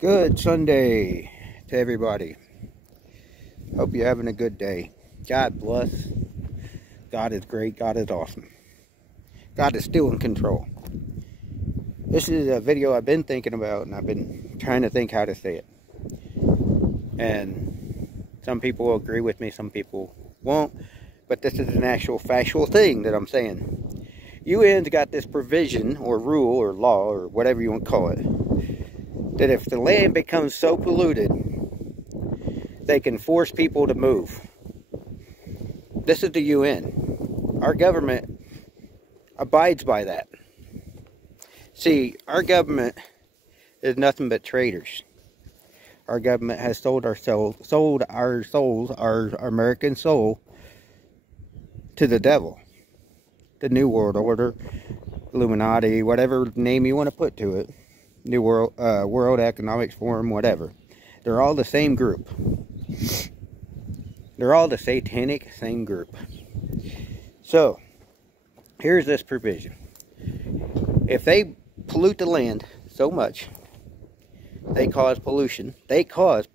Good Sunday to everybody. Hope you're having a good day. God bless. God is great. God is awesome. God is still in control. This is a video I've been thinking about, and I've been trying to think how to say it. And some people will agree with me, some people won't. But this is an actual factual thing that I'm saying. UN's got this provision or rule or law or whatever you want to call it, that if the land becomes so polluted, they can force people to move. This is the UN. Our government abides by that. See, our government is nothing but traitors. Our government has sold our souls, our American soul, to the devil. The New World Order, Illuminati, whatever name you want to put to it. New World, World Economic Forum, whatever. They're all the same group. They're all the satanic same group. So, here's this provision. If they pollute the land so much, they cause pollution. They can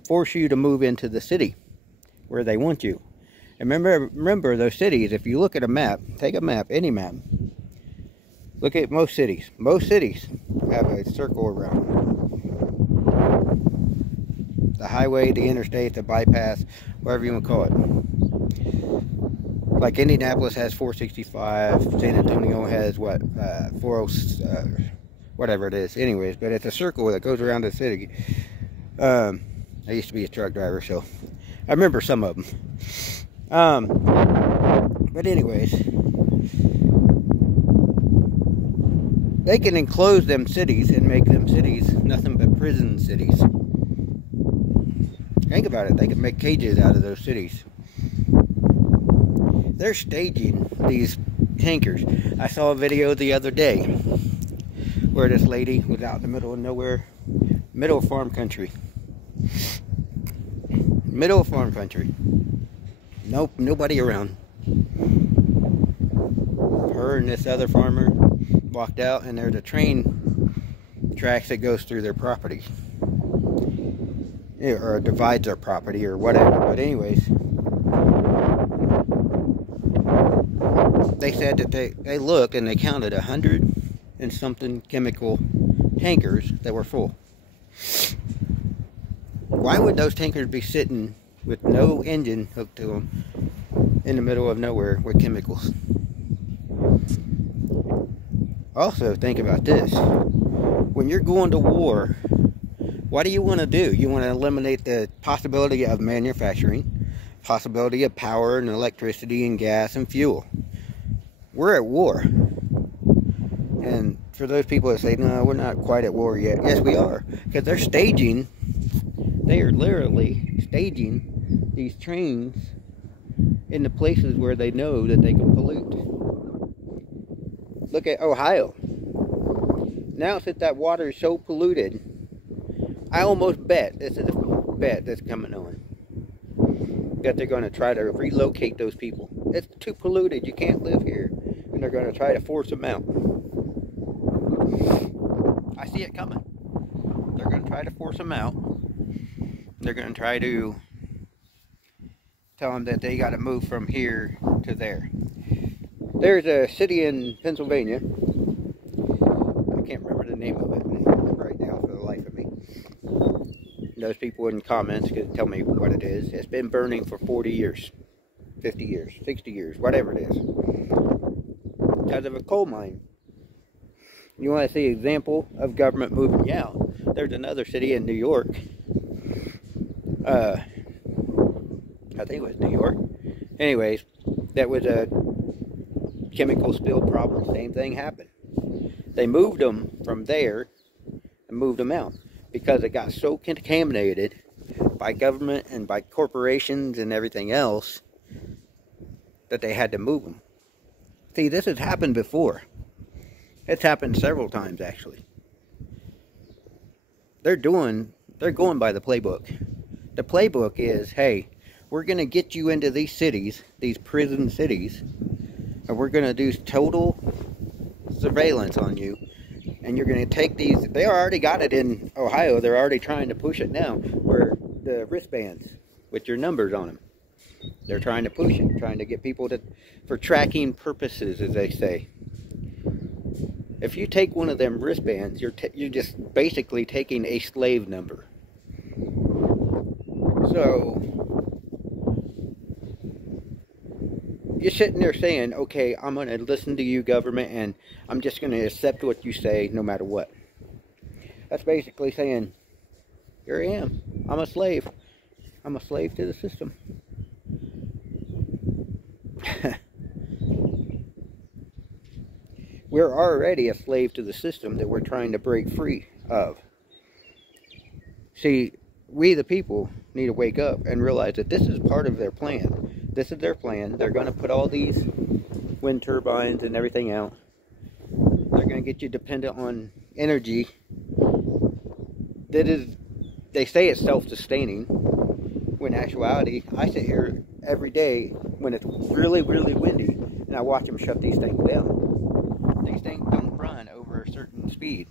force you to move into the city where they want you. And remember those cities, if you look at a map, take a map, any map. Look at most cities. Most cities have a circle around them. The highway, the interstate, the bypass, whatever you want to call it. Like Indianapolis has 465, San Antonio has what, 40, whatever it is. Anyways, but it's a circle that goes around the city. I used to be a truck driver, so I remember some of them. But anyways, they can enclose them cities and make them cities nothing but prison cities. Think about it. They can make cages out of those cities. They're staging these tankers. I saw a video the other day where this lady was out in the middle of nowhere, middle of farm country. Middle of farm country. Nope, nobody around. Her and this other farmer walked out, and there's a train tracks that goes through their property, or divides their property or whatever. But anyways, they said that they looked and they counted 100 and something chemical tankers that were full. Why would those tankers be sitting with no engine hooked to them in the middle of nowhere with chemicals? Also, think about this. When you're going to war, what do you want to do? You want to eliminate the possibility of manufacturing, possibility of power and electricity and gas and fuel. We're at war. And for those people that say, no, we're not quite at war yet. Yes, we are. Because they are literally staging these trains in the places where they know that they can pollute. Look at Ohio. Now since that water is so polluted, I almost bet, this is a bet that's coming on, that they're going to try to relocate those people. It's too polluted, you can't live here. And they're going to try to force them out. I see it coming. They're going to try to force them out. They're going to try to tell them that they got to move from here to there. There's a city in Pennsylvania. I can't remember the name of it right now for the life of me. Those people in the comments can tell me what it is. It's been burning for 40 years, 50 years, 60 years, whatever it is. Because of a coal mine. You want to see an example of government moving you out? There's another city in New York. I think it was New York. Anyways, that was a chemical spill problem. Same thing happened. They moved them from there and moved them out because it got so contaminated by government and by corporations and everything else that they had to move them. See, this has happened before. It's happened several times, actually. They're going by the playbook. The playbook is, hey, we're going to get you into these cities, these prison cities, and we're going to do total surveillance on you. And you're going to take these, they already got it in Ohio, they're already trying to push it now, where the wristbands with your numbers on them. They're trying to push it, trying to get people to, for tracking purposes, as they say. If you take one of them wristbands, you're just basically taking a slave number. So, you're sitting there saying, okay, I'm going to listen to you, government, and I'm just going to accept what you say no matter what. That's basically saying, here I am. I'm a slave. I'm a slave to the system. We're already a slave to the system that we're trying to break free of. See, we the people need to wake up and realize that this is part of their plan. This is their plan. They're going to put all these wind turbines and everything out. They're going to get you dependent on energy that is, they say it's self-sustaining, when in actuality, I sit here every day when it's really, really windy and I watch them shut these things down. These things don't run over a certain speed.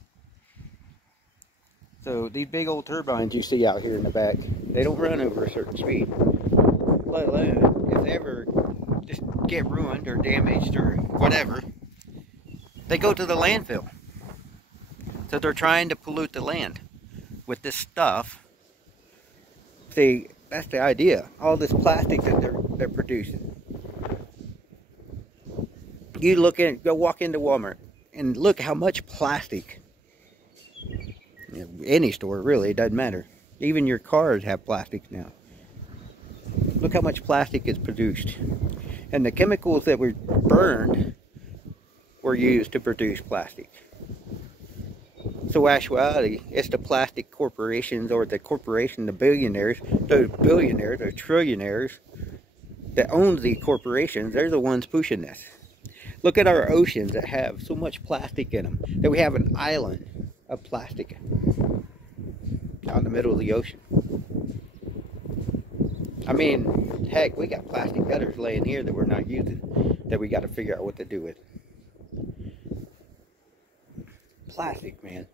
So these big old turbines you see out here in the back, they don't run over a certain speed. Let alone if they ever just get ruined or damaged or whatever, they go to the landfill. So they're trying to pollute the land with this stuff. See, that's the idea. All this plastic that they're producing. You go walk into Walmart and look how much plastic. Any store, really, it doesn't matter. Even your cars have plastic now. Look how much plastic is produced. And the chemicals that were burned were used to produce plastic. So actuality, it's the plastic corporations, or the corporation, the billionaires, those trillionaires that own the corporations, they're the ones pushing this. Look at our oceans that have so much plastic in them, that we have an island of plastic out in the middle of the ocean. I mean, heck, we got plastic gutters laying here that we're not using, that we got to figure out what to do with. Plastic, man.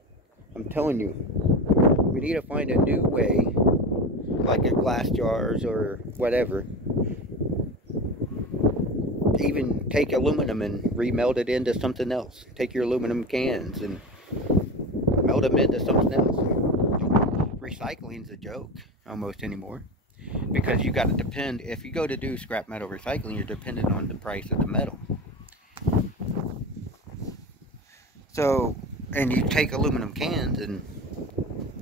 I'm telling you, we need to find a new way, like your glass jars or whatever. Even take aluminum and remelt it into something else. Take your aluminum cans and melt them into something else. Recycling's a joke almost anymore, because you got to depend, if you go to do scrap metal recycling, you're dependent on the price of the metal. So, and you take aluminum cans and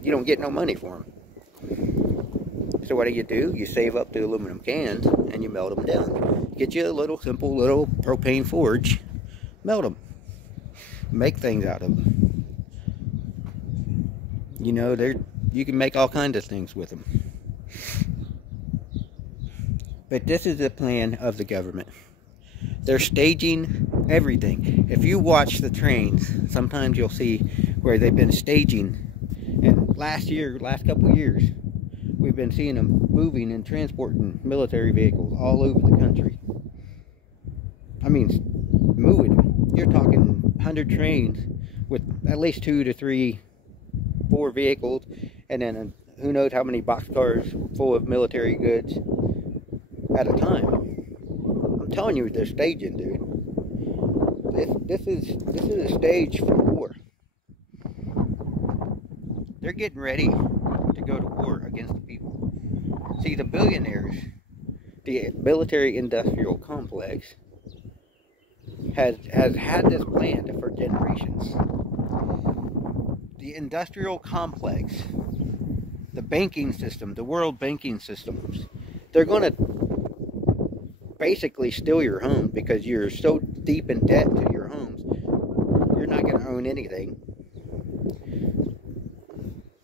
you don't get no money for them. So what do? You save up the aluminum cans and you melt them down. Get you a little simple little propane forge, melt them, make things out of them. You know, you can make all kinds of things with them. But this is the plan of the government. They're staging everything. If you watch the trains, sometimes you'll see where they've been staging. And last couple of years, we've been seeing them moving and transporting military vehicles all over the country. I mean, moving them. You're talking 100 trains with at least 2 to 3, 4 vehicles, and then who knows how many boxcars full of military goods at a time. I'm telling you, they're staging, dude. This is a stage for war. They're getting ready to go to war against the people. See, the billionaires, the military-industrial complex, has had this planned for generations. The industrial complex, the banking system, the world banking systems, they're going to basically steal your home because you're so deep in debt to your homes, you're not going to own anything.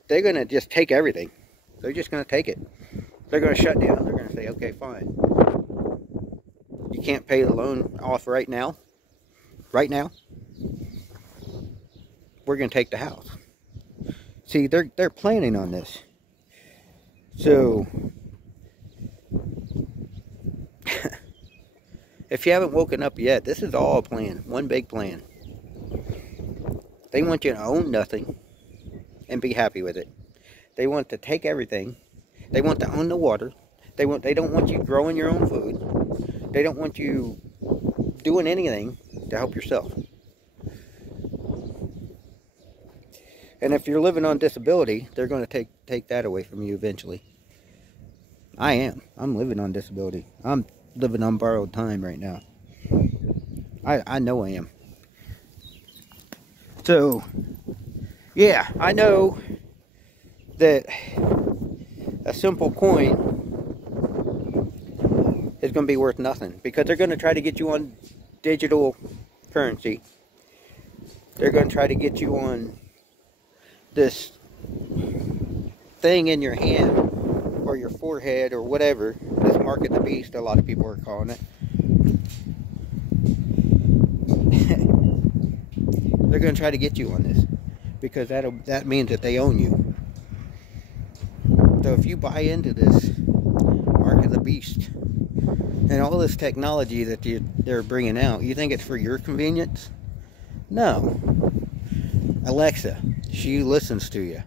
They're going to just take everything. They're just going to take it. They're going to shut down. They're going to say, okay, fine. You can't pay the loan off right now. Right now. We're going to take the house. See, they're planning on this. So, if you haven't woken up yet, this is all a plan. One big plan. They want you to own nothing and be happy with it. They want to take everything. They want to own the water. They don't want you growing your own food. They don't want you doing anything to help yourself. And if you're living on disability, they're going to take that away from you eventually. I'm living on disability. I'm living on borrowed time right now. I know I am. So, yeah, I know that a simple coin is going to be worth nothing, because they're going to try to get you on digital currency. They're going to try to get you on this thing in your hand or your forehead or whatever, this mark of the beast, a lot of people are calling it. They're going to try to get you on this, because that means that they own you. So if you buy into this mark of the beast and all this technology that they're bringing out, you think it's for your convenience? No. Alexa, she listens to you.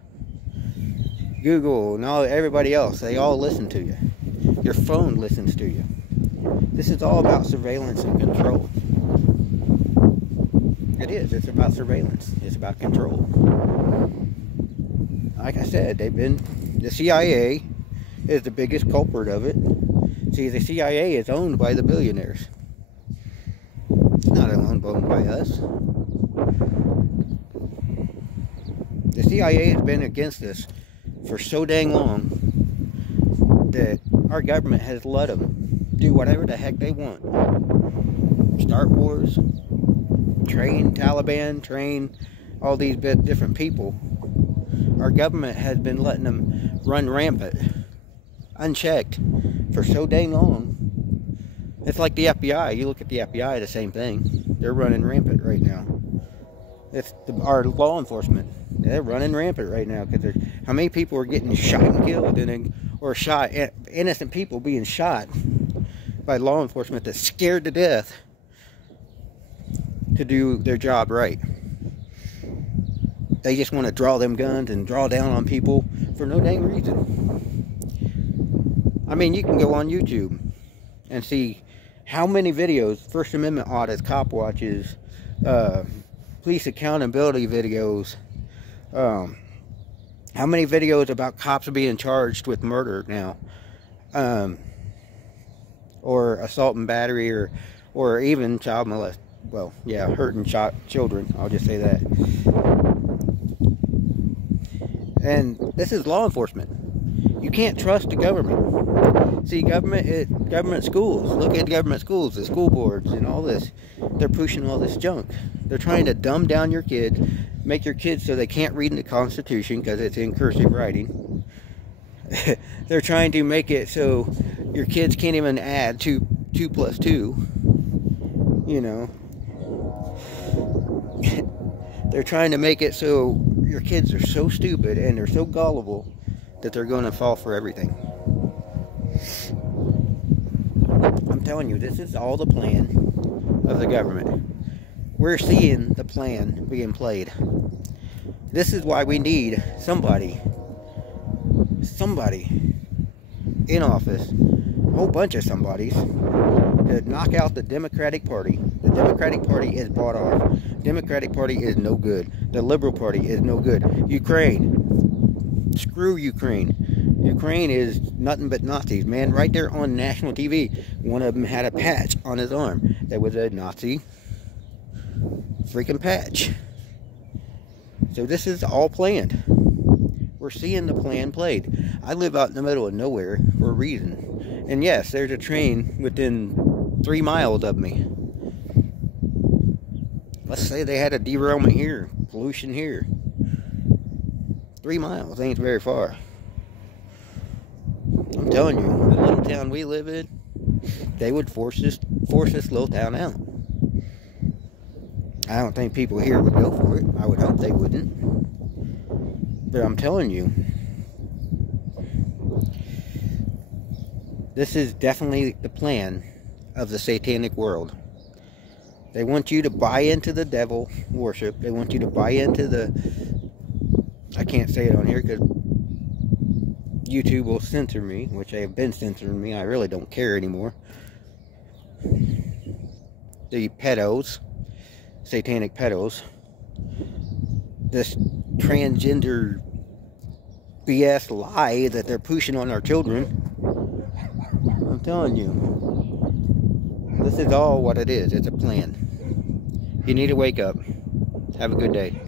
Google and everybody else, they all listen to you. Your phone listens to you. This is all about surveillance and control. It is. It's about surveillance. It's about control. Like I said, the CIA is the biggest culprit of it. See, the CIA is owned by the billionaires. It's not owned by us. The CIA has been against us for so dang long that our government has let them do whatever the heck they want. Start wars, train Taliban, train all these different people. Our government has been letting them run rampant, unchecked, for so dang long. It's like the FBI. You look at the FBI, the same thing. They're running rampant right now. It's our law enforcement. They're running rampant right now, because how many people are getting shot and killed, or shot, innocent people being shot by law enforcement that's scared to death to do their job right. They just want to draw them guns and draw down on people for no dang reason. I mean, you can go on YouTube and see how many videos, First Amendment audits, cop watches, police accountability videos, how many videos about cops being charged with murder now, or assault and battery, or even child molest. Well, yeah, hurting children. I'll just say that. And this is law enforcement. You can't trust the government. See, government schools. Look at government schools, the school boards, and all this. They're pushing all this junk. They're trying to dumb down your kids, make your kids so they can't read in the Constitution because it's in cursive writing. They're trying to make it so your kids can't even add 2 plus 2. You know. They're trying to make it so your kids are so stupid and they're so gullible that they're going to fall for everything. I'm telling you, this is all the plan of the government. We're seeing the plan being played. This is why we need somebody in office, a whole bunch of somebodies, to knock out the Democratic Party. The Democratic Party is bought off. Democratic Party is no good. The Liberal Party is no good. Ukraine. Screw Ukraine. Ukraine is nothing but Nazis, man. Right there on national TV, one of them had a patch on his arm that was a Nazi freaking patch. So this is all planned. We're seeing the plan played. I live out in the middle of nowhere for a reason. And yes, there's a train within 3 miles of me. Let's say they had a derailment here, pollution here. 3 miles ain't very far. I'm telling you, the little town we live in, they would force this little town out. I don't think people here would go for it. I would hope they wouldn't. But I'm telling you, this is definitely the plan of the satanic world. They want you to buy into the devil worship. They want you to buy into the... I can't say it on here because YouTube will censor me, which they have been censoring me. I really don't care anymore. The pedos, satanic pedos, this transgender BS lie that they're pushing on our children. I'm telling you, this is all what it is. It's a plan. You need to wake up. Have a good day.